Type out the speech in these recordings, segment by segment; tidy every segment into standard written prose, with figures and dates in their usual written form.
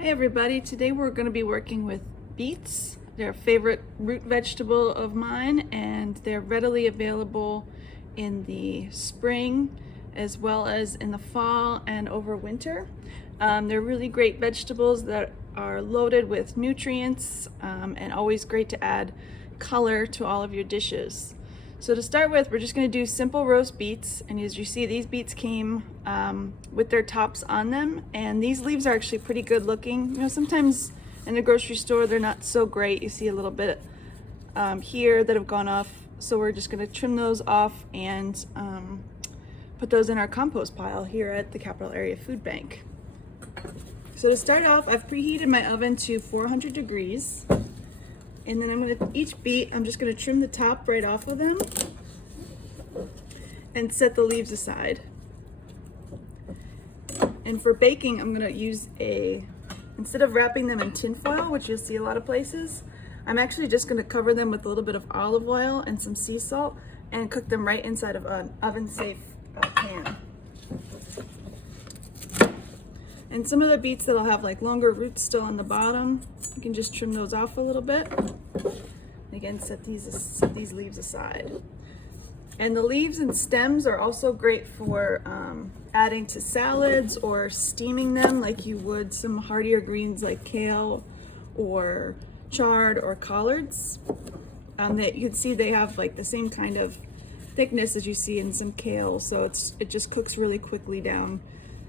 Hi everybody, today we're going to be working with beets. They're a favorite root vegetable of mine and they're readily available in the spring as well as in the fall and over winter. They're really great vegetables that are loaded with nutrients and always great to add color to all of your dishes. So to start with, we're just going to do simple roast beets, and as you see, these beets came with their tops on them, and these leaves are actually pretty good looking. You know, sometimes in the grocery store they're not so great. You see a little bit here that have gone off, so we're just going to trim those off and put those in our compost pile here at the Capital Area Food Bank. So to start off, I've preheated my oven to 400 degrees. And then I'm just going to trim the top right off of them and set the leaves aside. And for baking, I'm going to use instead of wrapping them in tin foil, which you'll see a lot of places, I'm actually just going to cover them with a little bit of olive oil and some sea salt and cook them right inside of an oven-safe pan. And some of the beets that'll have like longer roots still on the bottom, you can just trim those off a little bit. Again, set these leaves aside. And the leaves and stems are also great for adding to salads or steaming them like you would some hardier greens like kale or chard or collards. That you can see they have like the same kind of thickness as you see in some kale, so it just cooks really quickly down.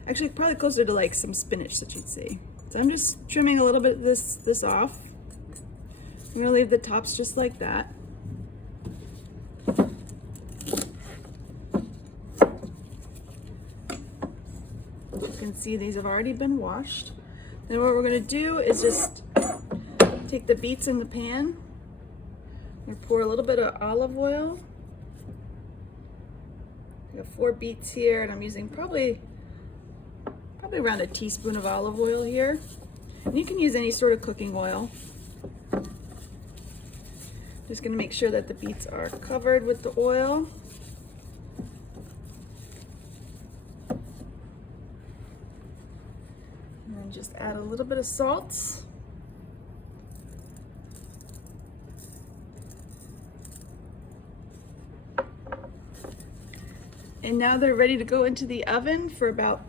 Actually, probably closer to like some spinach that you'd see. So I'm just trimming a little bit of this off. I'm gonna leave the tops just like that. You can see these have already been washed. Then what we're gonna do is just take the beets in the pan and pour a little bit of olive oil. I got 4 beets here, and I'm using probably around a teaspoon of olive oil here. And you can use any sort of cooking oil. Just going to make sure that the beets are covered with the oil. And then just add a little bit of salt. And now they're ready to go into the oven for about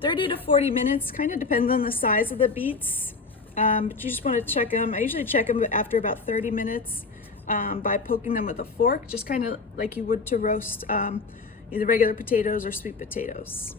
30 to 40 minutes, kind of depends on the size of the beets, but you just want to check them. I usually check them after about 30 minutes by poking them with a fork, just kind of like you would to roast either regular potatoes or sweet potatoes.